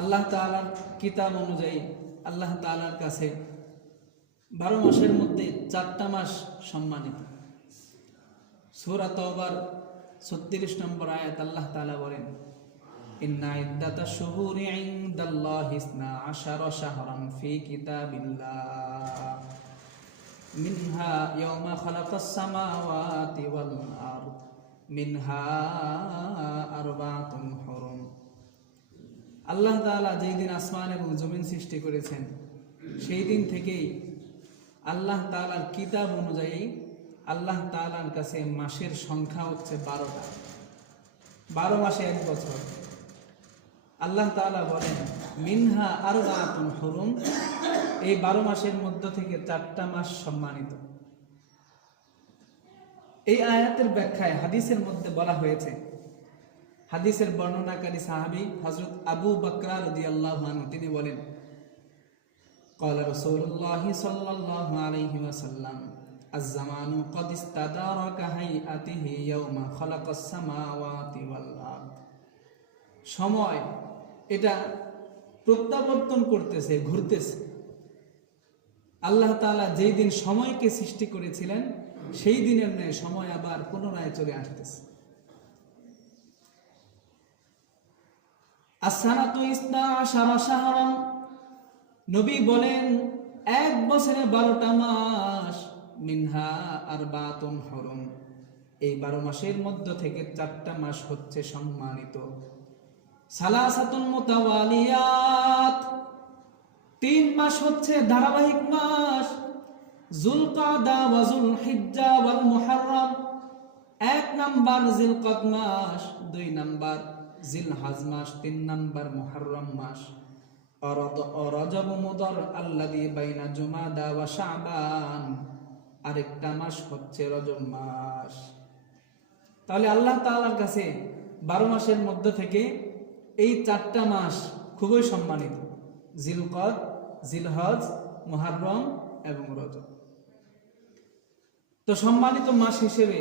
আল্লাহ তাআলার কিতাব অনুযায়ী আল্লাহ তাআলার কাছে 12 মাসের মধ্যে 4টা মাস সম্মানিত। সূরা তাওবার 36 নম্বর আয়াত আল্লাহ তাআলা বলেন, ইন্না ইদ্দাতাশ শুহুরি ইনদাল্লাহি 12 শাহরান ফি কিতাবিল্লাহ মিনহা ইয়াওমা খালাকাস সামাওয়াতি ওয়াল আরদ মিনহা আরবাতুন হুরুম। আল্লাহ তাআলা যেই দিন আসমান এবং জমিন সৃষ্টি করেছেন সেই দিন থেকেই আল্লাহ তাআলার কিতাব অনুযায়ী আল্লাহ তাআলার কাছে মাসের সংখ্যা হচ্ছে 12টা। 12 মাসে 1 বছর। আল্লাহ তাআলা বলেন মিনহা আরবাতুন হুরুম, এই 12 মাসের মধ্য থেকে 4টা মাস সম্মানিত। এই আয়াতের ব্যাখ্যায় হাদিসের মধ্যে বলা হয়েছে, হাদিসের বর্ণনাকারী সাহাবী হযরত আবু বকর রাদিয়াল্লাহু আনহু তিনি বলেন, قال رسول الله صلى الله عليه وسلم الزمان قد استدار كهيئته يوم خلق السماوات والارض। সময় এটা প্রত্যাবর্তন করতেছে, ঘুরতেছে। আল্লাহ তাআলা যেই দিন সময়কে সৃষ্টি করেছিলেন সেই দিনের ন্যায় সময় আবার পুনরায় চলে আসতেছে। as-sanatu 12 শাহরান, নবী বলেন 1 বছরে 12টা মাস। মিনহা আরবাতুন হুরুম, এই 12 মাসের মধ্য থেকে 4টা মাস হচ্ছে সম্মানিত। সালাসাতুন মুতাওয়ালিয়াত, 3 মাস হচ্ছে ধারাবাহিক মাস। যুলকাদা ওয়া যুলহিজ্জা ওয়াল মুহররম, 1 নাম্বার জিলকদ মাস, 2 নাম্বার জিলহজ মাস, 3 নাম্বার মুহররম মাস। রজব মুদর আল্লাযী বাইনা জুমাদা ওয়া শাবান, আরেকটা মাস হচ্ছে রজব মাস। তাহলে আল্লাহ তাআলার কাছে 12 মাসের মধ্য থেকে এই 4টা মাস খুবই সম্মানিত, জিলকদ, জিলহজ, মুহররম এবং রজব। তো সম্মানিত মাস হিসেবে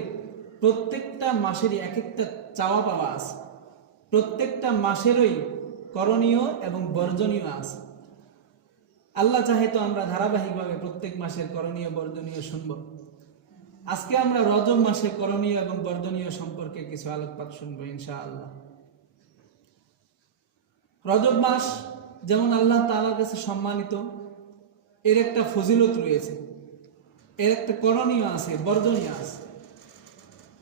প্রত্যেকটা মাসেরই এক একটা চাওয়া পাওয়া আছে, প্রত্যেকটা মাসেরই করণীয় এবং বর্জনীয় আছে। আল্লাহ চাহে তো আমরা ধারাবাহিকভাবে প্রত্যেক মাসের করণীয় বর্জনীয় শুনব। আজকে আমরা রজব মাসে করণীয় এবং বর্জনীয় সম্পর্কে কিছু আলোকপাত শুনবো ইনশাআল্লাহ। রজব মাস যেমন আল্লাহ তাআলার কাছে সম্মানিত, এর একটা ফজিলত রয়েছে, এর একটা করণীয় আছে, বর্জনীয় আছে।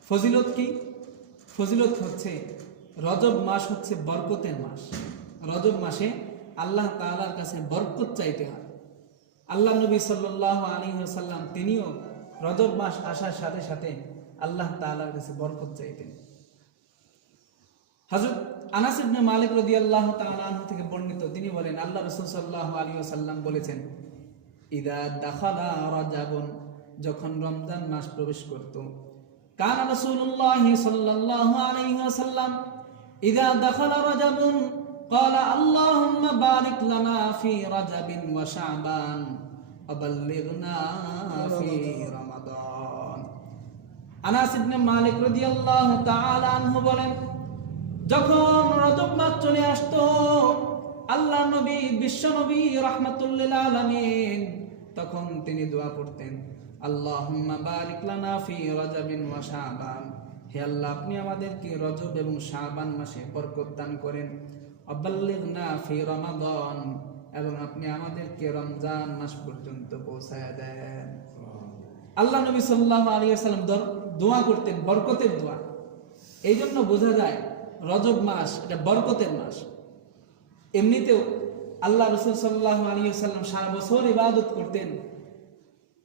ফজিলত কি? ফজিলত হচ্ছে রজব মাস হচ্ছে বরকতের মাস। রজব মাসে আল্লাহ তাআলার কাছে বরকত চাইতে হয়। আল্লাহ নবী সাল্লাল্লাহু আলাইহি ওয়াসাল্লাম তিনিও রজব মাস আসার সাথে সাথে আল্লাহ তাআলার কাছে বরকত চাইতেন। হযরত আনাস ইবনে মালিক রাদিয়াল্লাহু তাআলা আনহু থেকে বর্ণিত, তিনি বলেন আল্লাহ রাসূল সাল্লাল্লাহু আলাইহি ওয়াসাল্লাম বলেছেন, ইদা দাখালা রাজাবুন, যখন রমজান মাস প্রবেশ করত, কানা রাসূলুল্লাহ সাল্লাল্লাহু আলাইহি ওয়াসাল্লাম ইদা দাখালা রাজাবুন ক্বালা আল্লাহুম্মা বারিক লানা ফি রাজাবিন ওয়া শাবান ওয়া বাল্লিগনা ফি রমাদান। আনাস ইবনে মালিক রাদিয়াল্লাহু তাআলা আনহু বলেন, যখন রজব মাস চলে আসতো, আল্লাহ নবী, বিশ্ব নবী রাহমাতুল লিল আলামিন, তখন তিনি দোয়া করতেন, আল্লাহুম্মা বারিক লানা ফি রাজাবিন ওয়া শাবান, হে আল্লাহ আপনি আমাদেরকে রজব এবং শাবান মাসে বরকত দান করেন, আবাল্লিগনা ফি রমাদান, এবং আপনি আমাদেরকে রমজান মাস পর্যন্ত পৌঁছায় দেন। আল্লাহ নবী সাল্লাল্লাহু আলাইহি ওয়াসাল্লাম দোয়া করতেন, বরকতের দোয়া। এই জন্য বোঝা যায় রজব মাস এটা বরকতের মাস। এমনিতেও আল্লাহ রাসূল সাল্লাল্লাহু আলাইহি ওয়াসাল্লাম সারা বছর ইবাদত করতেন,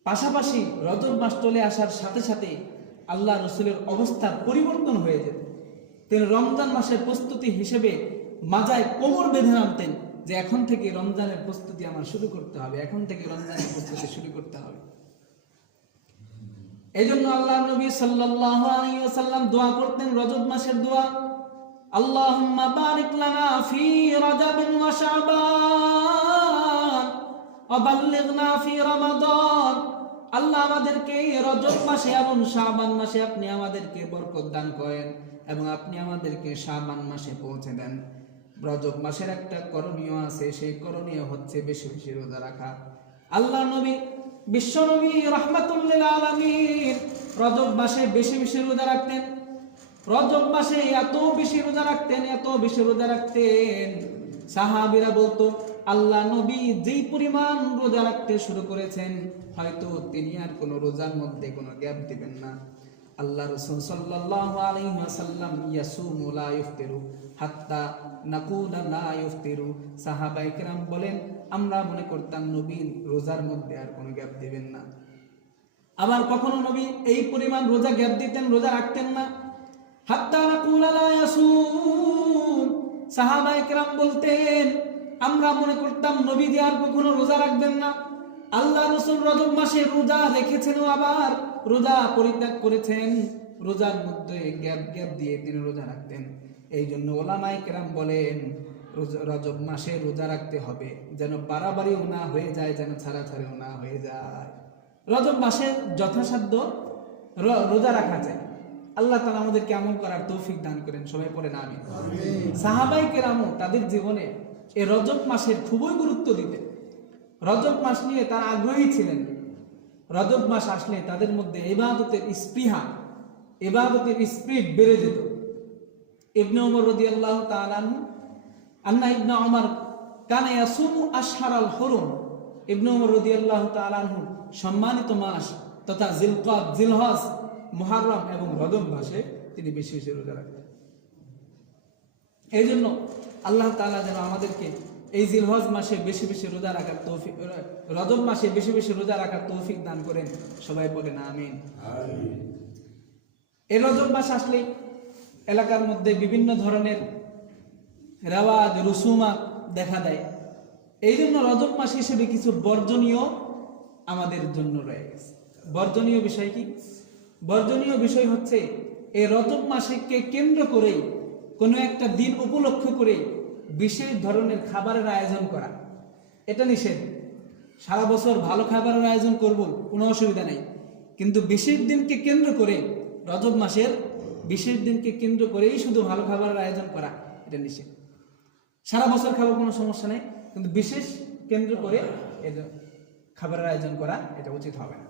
পাশাপাশি রজব মাস চলে আসার সাথে সাথে আল্লাহ রাসূলের অবস্থা পরিবর্তন হয়ে যেত। তিনি রমজান মাসের প্রস্তুতি হিসেবে মাজায় কোমর বেঁধে নামতেন যে এখন থেকে রমজানের প্রস্তুতি আমার শুরু করতে হবে, এখন থেকে রমজানের প্রস্তুতি শুরু করতে হবে। এই জন্য আল্লাহ নবী সাল্লাল্লাহু আলাইহি ওয়াসাল্লাম দোয়া করতেন রজব মাসের দোয়া, আল্লাহুম্মা বারিক লানা ফি রাজাবিন ওয়া শাবান ওয়া বাল্লিগনা ফি রমাদান, আল্লাহ আমাদেরকে রজব মাসে এবং শাবান মাসে আপনি আমাদেরকে বরকত দান করেন এবং আপনি আমাদেরকে শাবান মাসে পৌঁছে দেন। রজব মাসের একটা করণীয় আছে, সেই করণীয় হচ্ছে বেশি বেশি রোজা রাখা। আল্লাহ নবী বিশ্ব নবী রাহমাতুল লিল আলামিন রজব মাসে বেশি বেশি রোজা রাখতেন। রজব মাসে এত বেশি রোজা রাখতেন, এত বেশি রোজা রাখতেন, সাহাবীরা বলতো আল্লাহ নবী যেই পরিমাণ রোজা রাখতে শুরু করেছেন হয়তো তিনি আর কোনো রোজার মধ্যে কোনো গ্যাপ দিবেন না। আল্লাহ রাসূল সাল্লাল্লাহু আলাইহি ওয়াসাল্লাম ইয়াসুমু লা ইফতিরু হাত্তা নাকুনা লা ইফতিরু। সাহাবায়ে কেরাম বলেন আমরা মনে করতাম নবী রোজার মধ্যে আর কোনো গ্যাপ দিবেন না। আবার কখনো নবী এই পরিমাণ রোজা গ্যাপ দিতেন, রোজা রাখতেন না। হাত্তা নাকুনা লা ইয়াসুম, সাহাবায়ে কেরাম বলতেন আমরা মনে করতাম নবী আর কখনো রোজা রাখবেন না। আল্লাহ রাসূল রজব মাসে রোজা রেখেছেন, আবার রোজা পরিত্যাগ করেছেন, রোজার মধ্যে গ্যাপ গ্যাপ দিয়ে তিনি রোজা রাখতেন। এই জন্য ওলামায়ে কেরাম বলেন রজব মাসে রোজা রাখতে হবে, যেন বাড়াবাড়িও না হয়ে যায়, যেন ছাড়াছাড়িও না হয়ে যায়। রজব মাসে যথাসাধ্য রোজা রাখা যায়। আল্লাহ তাআলা আমাদেরকে আমল করার তৌফিক দান করেন, সবাই পড়েন আমিন। সাহাবায়ে কেরামও তাদের জীবনে এই রজব মাসের খুবই গুরুত্ব দিতেন, রজব মাস নিয়ে তারা আগ্রহী ছিলেন। রজব মাস আসলে তাদের মধ্যে ইবাদতের স্পৃহা, ইবাদতের স্পিরিট বেড়ে যেত। ইবনে ওমর রাদিয়াল্লাহু তাআলা আন্না ইবনে ওমর কানা ইয়াসুমু আশহারাল হুরুম। ইবনে ওমর রাদিয়াল্লাহু তাআলা সম্মানিত মাস তথা জিলকাদ, জিলহজ, মুহররম এবং রজব মাসে তিনি বেশি বেশি রোজা রাখতেন। এই জন্য আল্লাহ তাআলা যেন আমাদেরকে এই জিলহজ মাসে বেশি বেশি রোজা রাখার তৌফিক, রজব মাসে বেশি বেশি রোজা রাখার তৌফিক দান করেন, সবাই বলেন আমিন। এই রজব মাস আসলে এলাকার মধ্যে বিভিন্ন ধরনের রেওয়াজ রসুমাত দেখা দেয়। এই জন্য রজব মাস হিসেবে কিছু বর্জনীয় আমাদের জন্য রয়ে গেছে। বর্জনীয় বিষয় কি? বর্জনীয় বিষয় হচ্ছে এই রজব মাসকে কেন্দ্র করেই কোনো একটা দিন উপলক্ষ করে বিশেষ ধরনের খাবারের আয়োজন করা, এটা নিষেধ। সারা বছর ভালো খাবারের আয়োজন করব, কোনো অসুবিধা নেই, কিন্তু বিশেষ দিনকে কেন্দ্র করে, রজব মাসের বিশেষ দিনকে কেন্দ্র করেই শুধু ভালো খাবারের আয়োজন করা, এটা নিষেধ। সারা বছর খাবো কোনো সমস্যা নেই, কিন্তু বিশেষ কেন্দ্র করে খাবারের আয়োজন করা এটা উচিত হবে না।